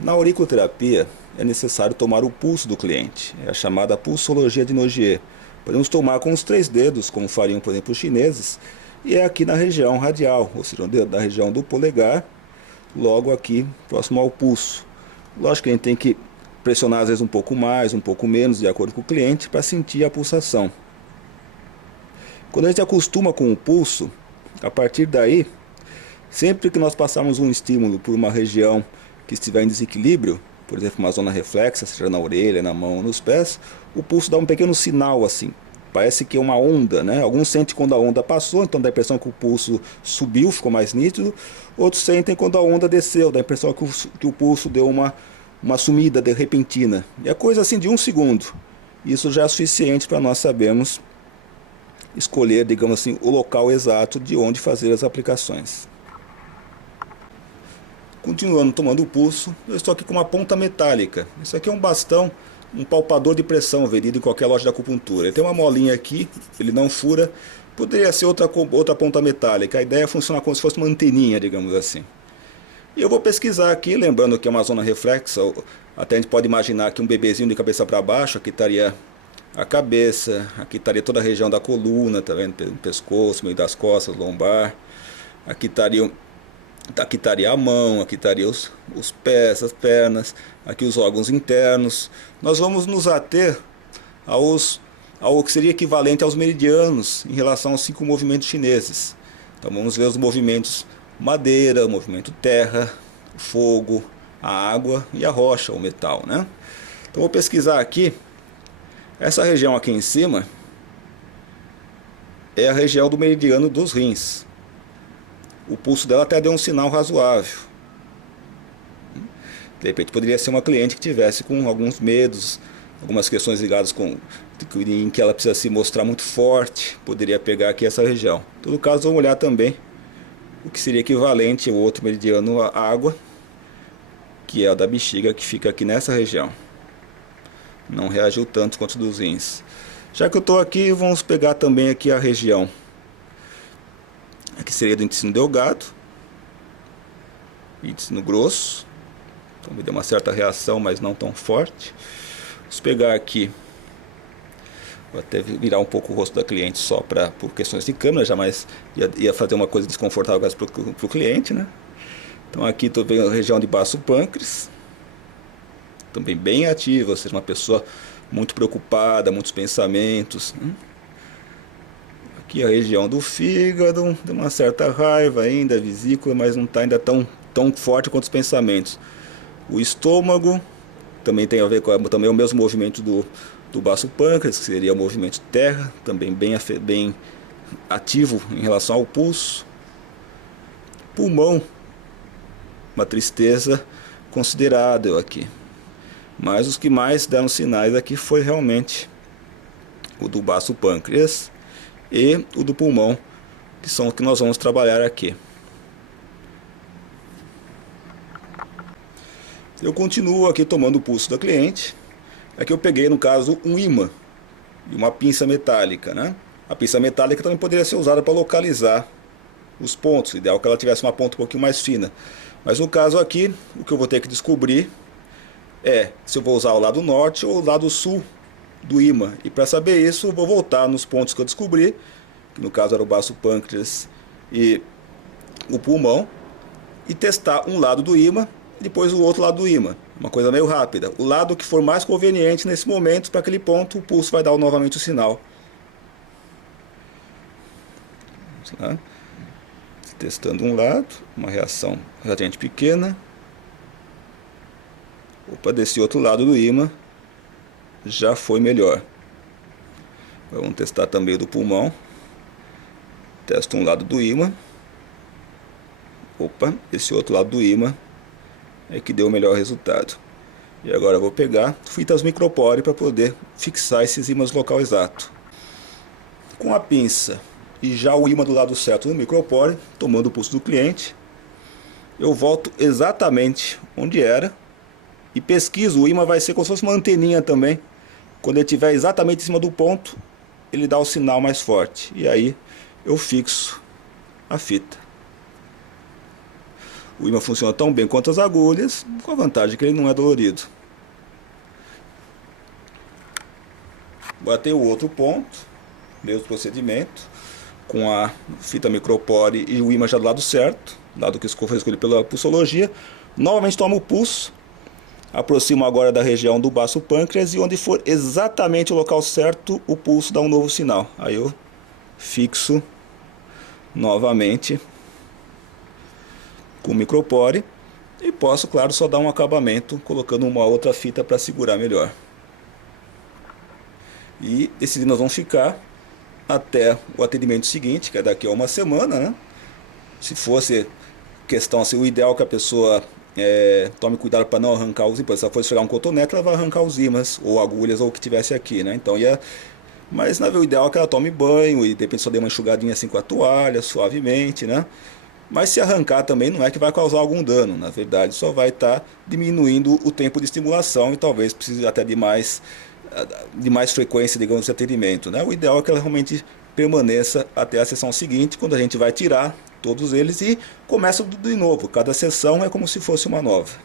Na auriculoterapia é necessário tomar o pulso do cliente, é a chamada pulsologia de Nogier. Podemos tomar com os 3 dedos, como fariam, por exemplo, os chineses, e é aqui na região radial, ou seja, da região do polegar, logo aqui próximo ao pulso. Lógico que a gente tem que pressionar às vezes um pouco mais, um pouco menos, de acordo com o cliente, para sentir a pulsação. Quando a gente acostuma com o pulso, a partir daí, sempre que nós passarmos um estímulo por uma região que estiver em desequilíbrio, por exemplo, uma zona reflexa, seja na orelha, na mão ou nos pés, o pulso dá um pequeno sinal assim. Parece que é uma onda, né? Alguns sentem quando a onda passou, então dá a impressão que o pulso subiu, ficou mais nítido. Outros sentem quando a onda desceu, dá a impressão que o pulso deu uma sumida de repentina. E é coisa assim de 1 segundo. Isso já é suficiente para nós sabermos escolher, digamos assim, o local exato de onde fazer as aplicações. Continuando tomando o pulso, eu estou aqui com uma ponta metálica. Isso aqui é um bastão, um palpador de pressão vendido em qualquer loja de acupuntura. Ele tem uma molinha aqui, ele não fura. Poderia ser outra ponta metálica. A ideia é funcionar como se fosse uma anteninha, digamos assim. E eu vou pesquisar aqui, lembrando que é uma zona reflexa. Até a gente pode imaginar que um bebezinho de cabeça para baixo, aqui estaria a cabeça, aqui estaria toda a região da coluna, tá vendo? O pescoço, meio das costas, lombar. Aqui estaria a mão, aqui estaria os pés, as pernas, aqui os órgãos internos. Nós vamos nos ater ao que seria equivalente aos meridianos em relação aos 5 movimentos chineses. Então vamos ver os movimentos madeira, o movimento terra, o fogo, a água e a rocha, o metal, né? Então vou pesquisar aqui. Essa região aqui em cima é a região do meridiano dos rins. O pulso dela até deu um sinal razoável. De repente poderia ser uma cliente que tivesse com alguns medos, algumas questões ligadas em que ela precisa se mostrar muito forte. Poderia pegar aqui essa região. Em todo caso, vamos olhar também o que seria equivalente ao outro meridiano, a água, que é a da bexiga, que fica aqui nessa região. Não reagiu tanto quanto dos rins. Já que eu estou aqui, vamos pegar também aqui a região aqui seria do intestino delgado, intestino grosso. Então me deu uma certa reação, mas não tão forte. Vamos pegar aqui, vou até virar um pouco o rosto da cliente só por questões de câmera, jamais ia fazer uma coisa desconfortável para o cliente, né? Então aqui estou vendo a região de baço pâncreas, também bem ativa, ou seja, uma pessoa muito preocupada, muitos pensamentos, né? Aqui a região do fígado, tem uma certa raiva ainda, a vesícula, mas não está ainda tão forte quanto os pensamentos. O estômago também tem a ver com também o mesmo movimento do baço pâncreas, que seria o movimento terra, também bem ativo em relação ao pulso. Pulmão, uma tristeza considerável aqui. Mas os que mais deram sinais aqui foi realmente o do baço pâncreas e o do pulmão, que são os que nós vamos trabalhar aqui. Eu continuo aqui tomando o pulso da cliente. Aqui eu peguei, no caso, um ímã e uma pinça metálica, né? A pinça metálica também poderia ser usada para localizar os pontos. O ideal é que ela tivesse uma ponta um pouquinho mais fina. Mas no caso aqui, o que eu vou ter que descobrir é se eu vou usar o lado norte ou o lado sul do ímã. E para saber isso, eu vou voltar nos pontos que eu descobri, que no caso era o baço pâncreas e o pulmão, e testar um lado do ímã e depois o outro lado do ímã. Uma coisa meio rápida. O lado que for mais conveniente nesse momento, para aquele ponto, o pulso vai dar novamente o sinal. Vamos lá. Testando um lado, uma reação relativamente pequena. Opa, desse outro lado do ímã já foi melhor. Vamos testar também o do pulmão. Testo um lado do ímã. Opa, esse outro lado do ímã é que deu o melhor resultado. E agora eu vou pegar fitas micropore para poder fixar esses ímãs no local exato. Com a pinça e já o ímã do lado certo no micropore, tomando o pulso do cliente, eu volto exatamente onde era e pesquiso. O ímã vai ser como se fosse uma anteninha também. Quando ele estiver exatamente em cima do ponto, ele dá o sinal mais forte. E aí eu fixo a fita. O ímã funciona tão bem quanto as agulhas, com a vantagem que ele não é dolorido. Batei o outro ponto, mesmo procedimento, com a fita micropore e o ímã já do lado certo, dado que foi escolhido pela pulsologia. Novamente tomo o pulso, aproximo agora da região do baço pâncreas e onde for exatamente o local certo, o pulso dá um novo sinal. Aí eu fixo novamente com o micropore e posso, claro, só dar um acabamento colocando uma outra fita para segurar melhor. E esse nós vamos ficar até o atendimento seguinte, que é daqui a uma semana, né? Se fosse questão assim, o ideal é que a pessoa tome cuidado para não arrancar os ímãs. Se ela for esfregar um cotonete, ela vai arrancar os ímãs, ou agulhas, ou o que tivesse aqui, né? Então, mas o ideal é que ela tome banho e de repente só dê uma enxugadinha assim com a toalha, suavemente, né? Mas se arrancar também não é que vai causar algum dano, na verdade só vai estar diminuindo o tempo de estimulação e talvez precise até de mais frequência, digamos, de atendimento, né? O ideal é que ela realmente permaneça até a sessão seguinte, quando a gente vai tirar todos eles e começa de novo. Cada sessão é como se fosse uma nova.